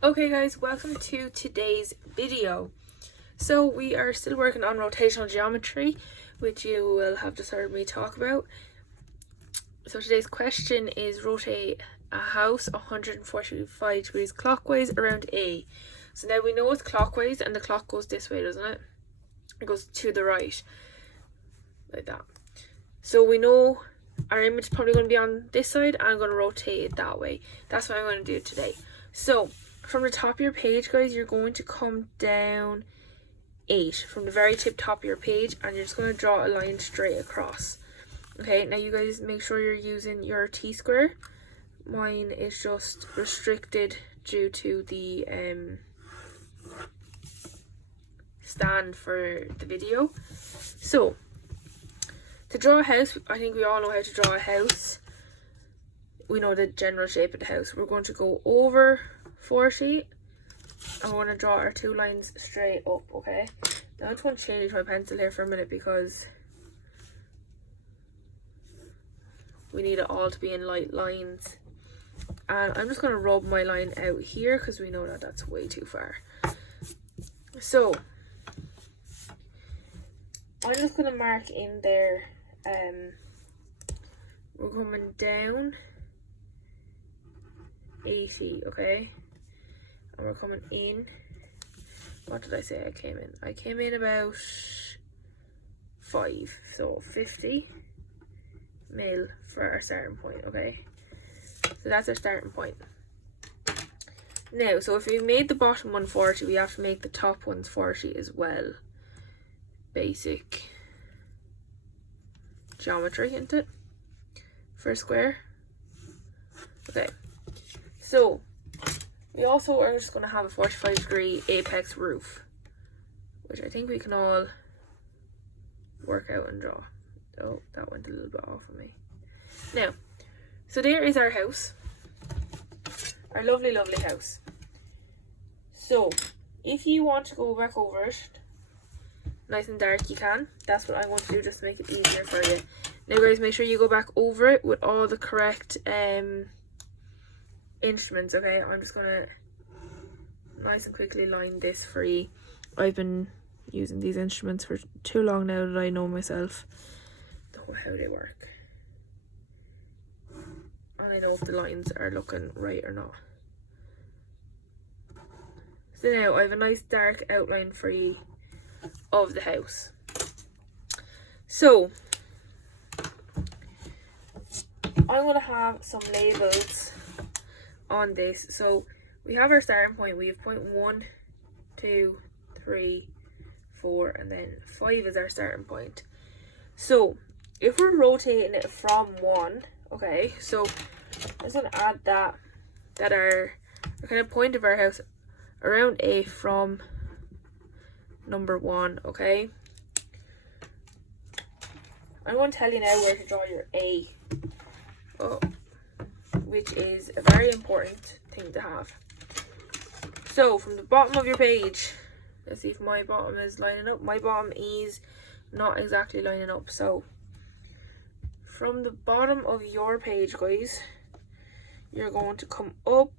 Okay guys, welcome to today's video. So we are still working on rotational geometry, which you will have just heard me talk about. So today's question is rotate a house 145 degrees clockwise around A. So now we know it's clockwise and the clock goes this way, doesn't it? It goes to the right, like that. So we know our image is probably going to be on this side and I'm going to rotate it that way. That's what I'm going to do today. So from the top of your page, guys, you're going to come down 8 from the very top of your page, and you're just going to draw a line straight across. Okay, now you guys make sure you're using your T-square. Mine is just restricted due to the stand for the video. So to draw a house, I think we all know how to draw a house. We know the general shape of the house. We're going to go over 40 and we're going to draw our two lines straight up, okay? Now I just want to change my pencil here for a minute because we need it all to be in light lines. And I'm just going to rub my line out here because we know that that's way too far. So I'm just going to mark in there, we're coming down 80, okay? And we're coming in, what did I say I came in? I came in about 5, so 50 mil for our starting point, okay? So that's our starting point. Now, so if we made the bottom one 40, we have to make the top ones 40 as well. Basic geometry, isn't it? For a square. Okay, so we also are just going to have a 45 degree apex roof, which I think we can all work out and draw. Oh, that went a little bit off of me. Now, so there is our house. Our lovely, lovely house. So, if you want to go back over it, nice and dark, you can. That's what I want to do just to make it easier for you. Now guys, make sure you go back over it with all the correct instruments, okay? I'm just gonna nice and quickly line this for you. I've been using these instruments for too long now that I know myself how they work, and I know if the lines are looking right or not. So now I have a nice dark outline for you of the house. So I'm going to have some labels on this. So we have our starting point. We have point 1, 2, 3, 4, and then 5 is our starting point. So if we're rotating it from 1, okay, so I'm just going to add that our kind of point of our house around A from number 1, okay? I'm going to tell you now where to draw your A, which is a very important thing to have. So from the bottom of your page, let's see if my bottom is lining up. My bottom is not exactly lining up. So from the bottom of your page, guys, you're going to come up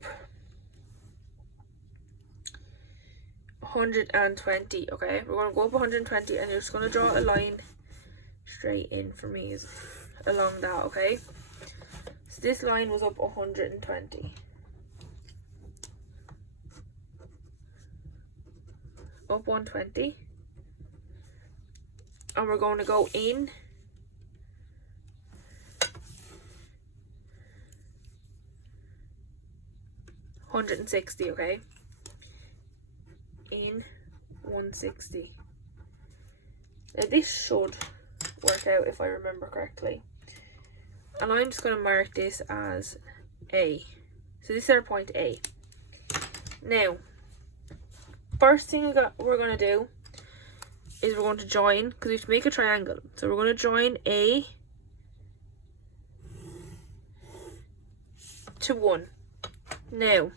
120, okay? We're going to go up 120 and you're just going to draw a line straight in for me along that, okay? So this line was up 120. Up 120. And we're going to go in 160, okay? In 160. Now this should work out if I remember correctly. And I'm just going to mark this as A. So this is our point A. Now, first thing we're going to do is we're going to join, because we have to make a triangle. So we're going to join A to 1. Now,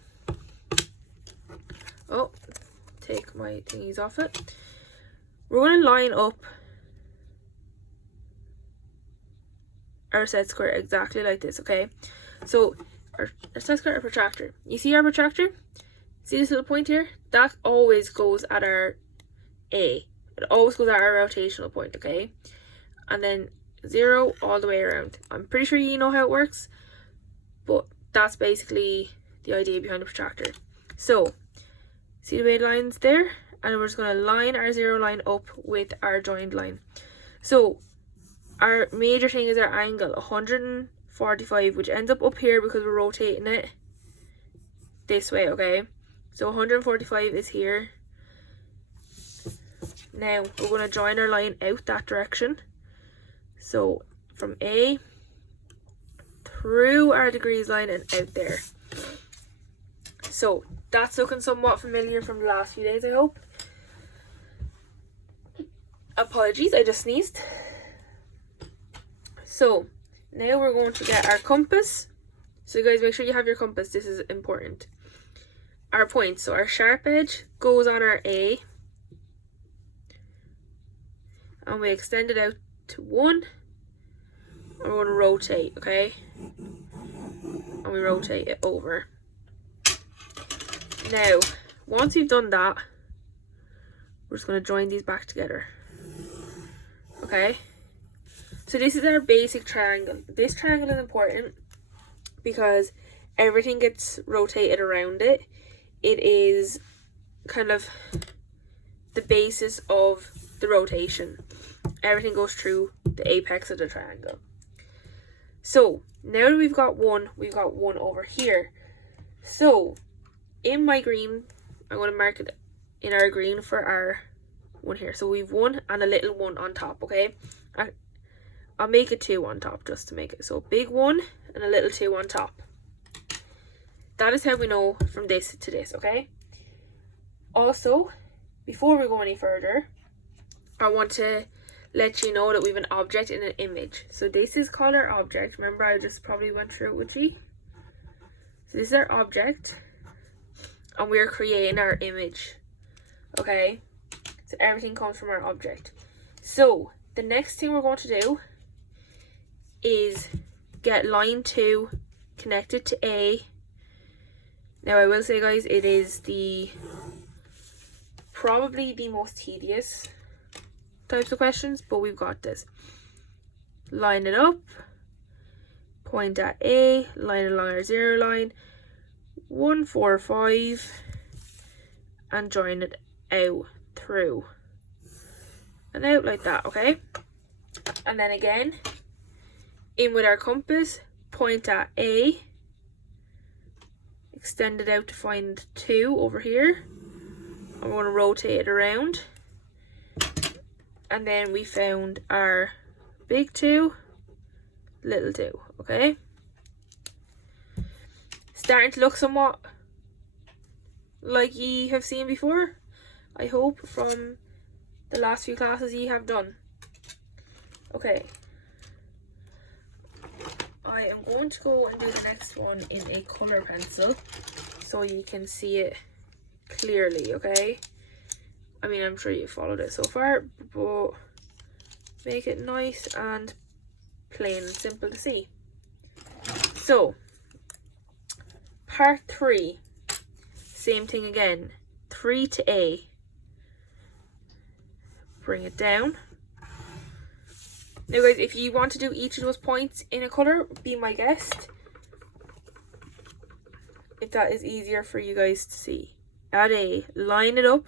take my thingies off it. We're going to line up our set square exactly like this, okay? So our set square, our protractor. You see our protractor? See this little point here? That always goes at our A. It always goes at our rotational point, okay? And then 0 all the way around. I'm pretty sure you know how it works, but that's basically the idea behind the protractor. So, see the way the line's there? And we're just going to line our 0 line up with our joined line. So, our major thing is our angle, 145, which ends up here because we're rotating it this way, okay? So 145 is here. Now we're going to join our line out that direction. So from A through our degrees line and out there. So that's looking somewhat familiar from the last few days, I hope. Apologies, I just sneezed. So now we're going to get our compass. So guys, make sure you have your compass. This is important. Our point, so our sharp edge goes on our A, and we extend it out to 1, and we're going to rotate, okay? And we rotate it over. Now, once we've done that, we're just going to join these back together, okay? So this is our basic triangle. This triangle is important because everything gets rotated around it. It is kind of the basis of the rotation. Everything goes through the apex of the triangle. So now that we've got one over here. So in my green, I'm going to mark it in our green for our one here. So we've 1 and a little 1 on top, okay? I'll make it 2 on top just to make it. So big 1 and a little 2 on top. That is how we know from this to this, okay? Also, before we go any further, I want to let you know that we have an object and an image. So this is called our object. Remember, I just probably went through it with you. So this is our object, and we're creating our image, okay? So everything comes from our object. So the next thing we're going to do is get line 2 connected to A. Now I will say, guys, it is probably the most tedious types of questions, but we've got this. Line it up, point at A, line along our 0 line, 1, 4, 5, and join it out through and out like that, okay? And then again, in with our compass, point at A, extend it out to find 2 over here. I'm going to rotate it around. And then we found our big 2, little 2, okay? Starting to look somewhat like ye have seen before, I hope, from the last few classes ye have done. Okay. I am going to go and do the next one in a colour pencil so you can see it clearly, okay? I mean, I'm sure you've followed it so far, but make it nice and plain and simple to see. So, part 3, same thing again, 3 to A. Bring it down. Now guys, if you want to do each of those points in a colour, be my guest. If that is easier for you guys to see. At A, line it up.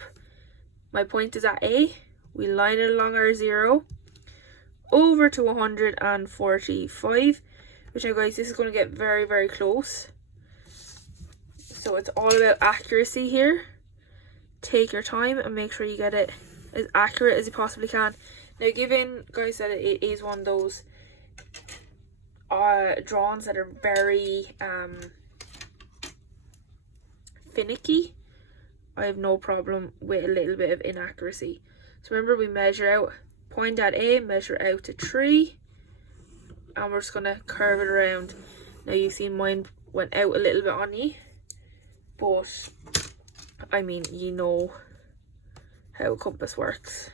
My point is at A. We line it along our 0 over to 145, which now guys, this is going to get very, very close. So it's all about accuracy here. Take your time and make sure you get it as accurate as you possibly can. Now, given, guys, that it is one of those drawings that are very finicky, I have no problem with a little bit of inaccuracy. So remember, we measure out, point at A, measure out to 3, and we're just going to curve it around. Now, you've seen mine went out a little bit on you, but, I mean, you know how a compass works.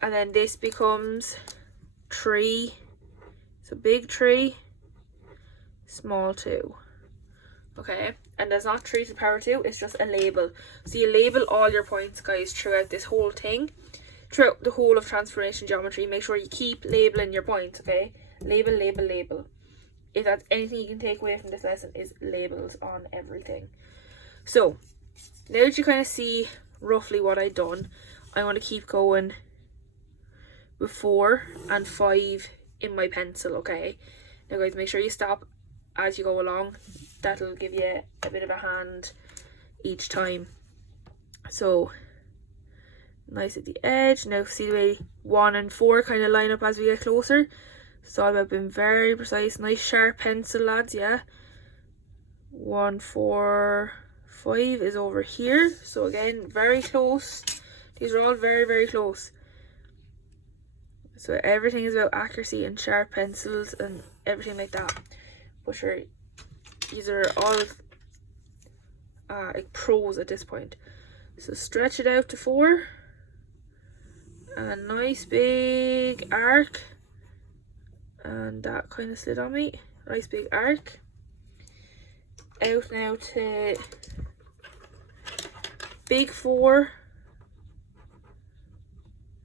And then this becomes 3, so big 3, small 2. Okay, and that's not 3 to the power 2, it's just a label. So you label all your points, guys, throughout this whole thing, throughout the whole of transformation geometry. Make sure you keep labeling your points, okay? Label, label, label. If that's anything you can take away from this lesson, is labels on everything. So now that you kind of see roughly what I've done, I want to keep going with 4 and 5 in my pencil, okay? Now guys, make sure you stop as you go along. That'll give you a bit of a hand each time. So nice at the edge. Now see the way 1 and 4 kind of line up as we get closer. It's all about being very precise. Nice sharp pencil, lads, yeah? 1, 4, 5 is over here. So again, very close. These are all very, very close. So everything is about accuracy and sharp pencils and everything like that. But sure, these are all like pros at this point. So stretch it out to 4. A nice big arc. And that kind of slid on me. Nice big arc. Out now to big 4,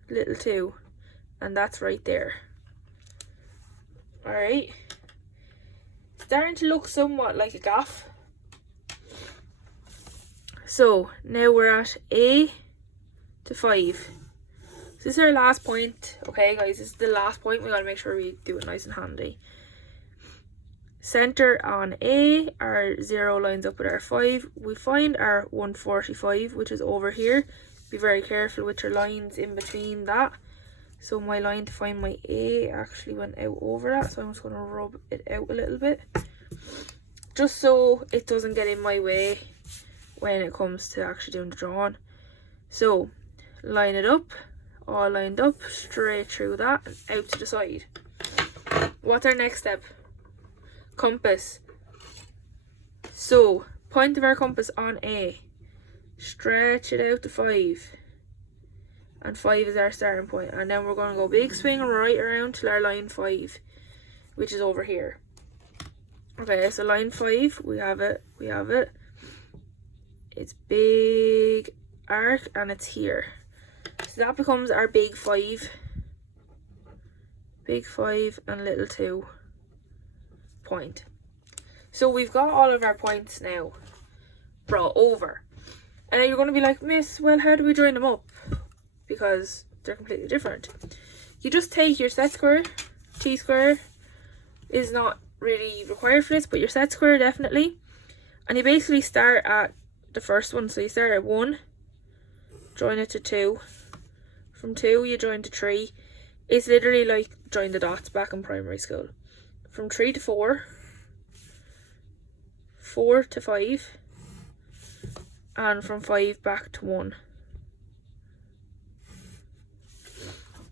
little 2, and that's right there. Alright, starting to look somewhat like a gaff. So now we're at A to 5. So this is our last point. Okay guys, this is the last point. We gotta make sure we do it nice and handy. Center on A, our 0 lines up with our 5. We find our 145, which is over here. Be very careful with your lines in between that. So my line to find my A actually went out over that, so I'm just going to rub it out a little bit, just so it doesn't get in my way when it comes to actually doing the drawing. So line it up, all lined up, straight through that and out to the side. What's our next step? Compass. So point of our compass on A, stretch it out to 5, and 5 is our starting point, and then we're going to go big swing right around till our line 5, which is over here. Okay, so line 5, we have it, it's big arc and it's here, so that becomes our big 5 and little 2 point. So we've got all of our points now brought over, and now you're going to be like, Miss, well, how do we join them up? Because they're completely different. You just take your set square, T-square is not really required for this, but your set square definitely, and you basically start at the first one. So you start at 1, join it to 2, from 2 you join to 3. It's literally like join the dots back in primary school. From 3 to 4, 4 to 5, and from 5 back to 1.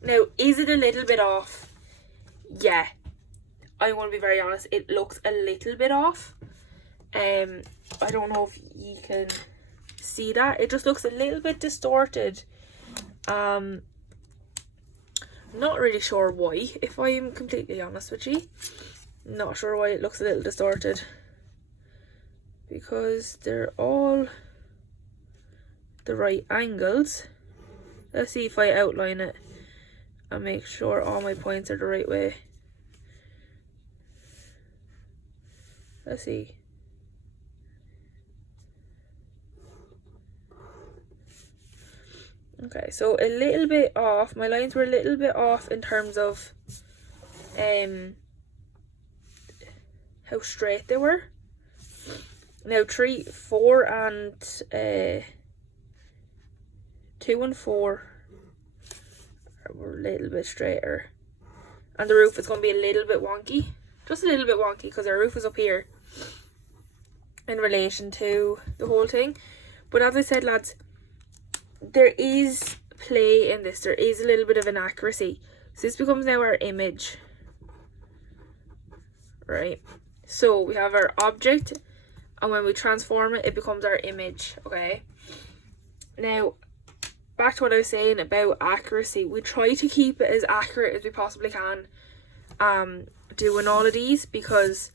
Now, is it a little bit off? Yeah, I want to be very honest, it looks a little bit off. I don't know if you can see that. It just looks a little bit distorted. Not really sure why, if I'm completely honest with you. Not sure why it looks a little distorted, because they're all the right angles. Let's see if I outline it and make sure all my points are the right way. Let's see. Okay, so a little bit off. My lines were a little bit off in terms of how straight they were. Now 3, 4 and 2 and 4 were a little bit straighter, and the roof is going to be a little bit wonky, just a little bit wonky, because our roof is up here in relation to the whole thing. But as I said, lads, there is play in this. There is a little bit of inaccuracy. So this becomes now our image, right? So we have our object, and when we transform it, it becomes our image, okay? Now, back to what I was saying about accuracy. We try to keep it as accurate as we possibly can doing all of these, because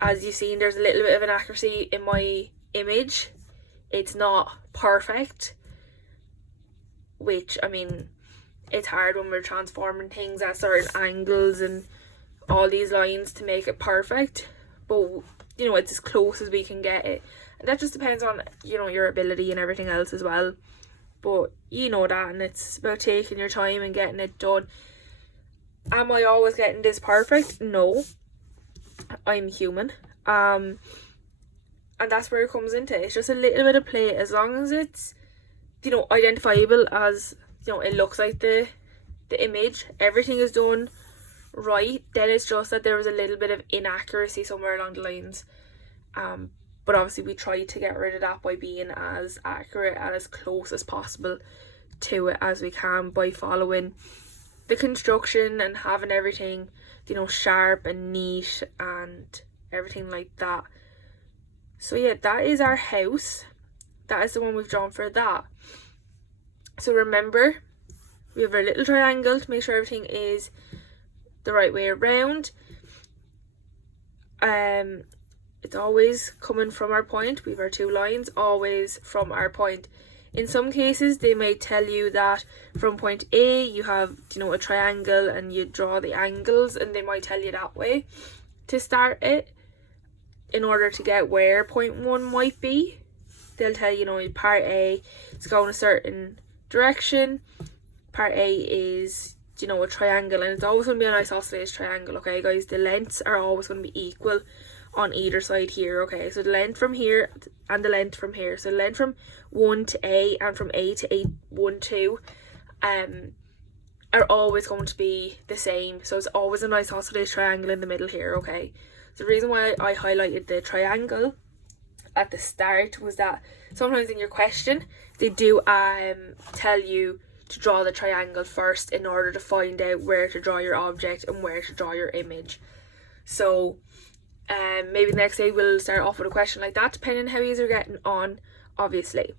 as you've seen, there's a little bit of inaccuracy in my image. It's not perfect, which, I mean, it's hard when we're transforming things at certain angles and all these lines to make it perfect, but you know, it's as close as we can get it, and that just depends on, you know, your ability and everything else as well. But you know that, and it's about taking your time and getting it done. Am I always getting this perfect? No, I'm human. And that's where it comes into. It's just a little bit of play, as long as it's, you know, identifiable as, you know, it looks like the image, everything is done right. Then it's just that there was a little bit of inaccuracy somewhere along the lines, but obviously we try to get rid of that by being as accurate and as close as possible to it as we can, by following the construction and having everything, you know, sharp and neat and everything like that. So yeah, that is our house. That is the one we've drawn for that. So remember, we have our little triangle to make sure everything is the right way around. It's always coming from our point. We have our two lines, always from our point. In some cases, they may tell you that from point A you have, you know, a triangle and you draw the angles, and they might tell you that way to start it in order to get where point 1 might be. They'll tell you, you know, part A is going a certain direction, part A is, you know, a triangle, and it's always going to be an isosceles triangle. Okay guys, the lengths are always going to be equal on either side here. Okay, so the length from here and the length from here, so the length from 1 to A and from A to 1 2 are always going to be the same. So it's always an isosceles triangle in the middle here. Okay, so the reason why I highlighted the triangle at the start was that sometimes in your question they do tell you to draw the triangle first in order to find out where to draw your object and where to draw your image. So maybe the next day we'll start off with a question like that, depending on how you're getting on, obviously.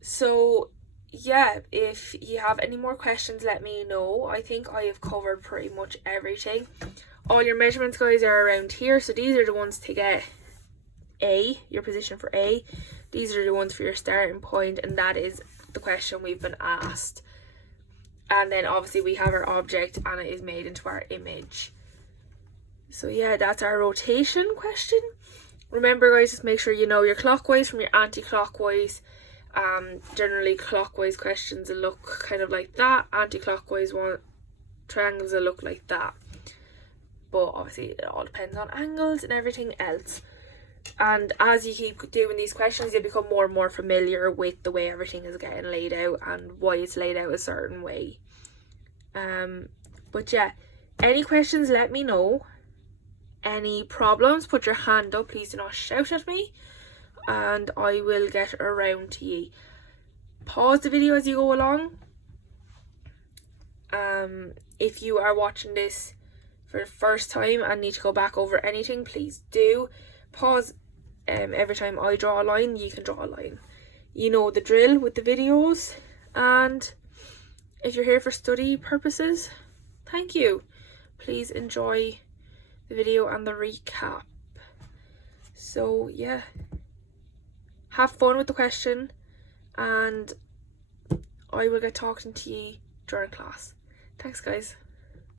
So yeah, if you have any more questions, let me know. I think I have covered pretty much everything. All your measurements, guys, are around here. So these are the ones to get A, your position for A. These are the ones for your starting point, and that is the question we've been asked. And then obviously we have our object and it is made into our image. So yeah, that's our rotation question. Remember guys, just make sure you know your clockwise from your anti-clockwise. Generally clockwise questions will look kind of like that, anti-clockwise triangles will look like that, but obviously it all depends on angles and everything else. And as you keep doing these questions, you become more and more familiar with the way everything is getting laid out and why it's laid out a certain way. But yeah, any questions, let me know. Any problems, put your hand up. Please do not shout at me, and I will get around to you. Pause the video as you go along. If you are watching this for the first time and need to go back over anything, please do pause. Every time I draw a line, you can draw a line. You know the drill with the videos, and if you're here for study purposes, thank you. Please enjoy the video and the recap. So yeah, have fun with the question, and I will get talking to you during class. Thanks guys.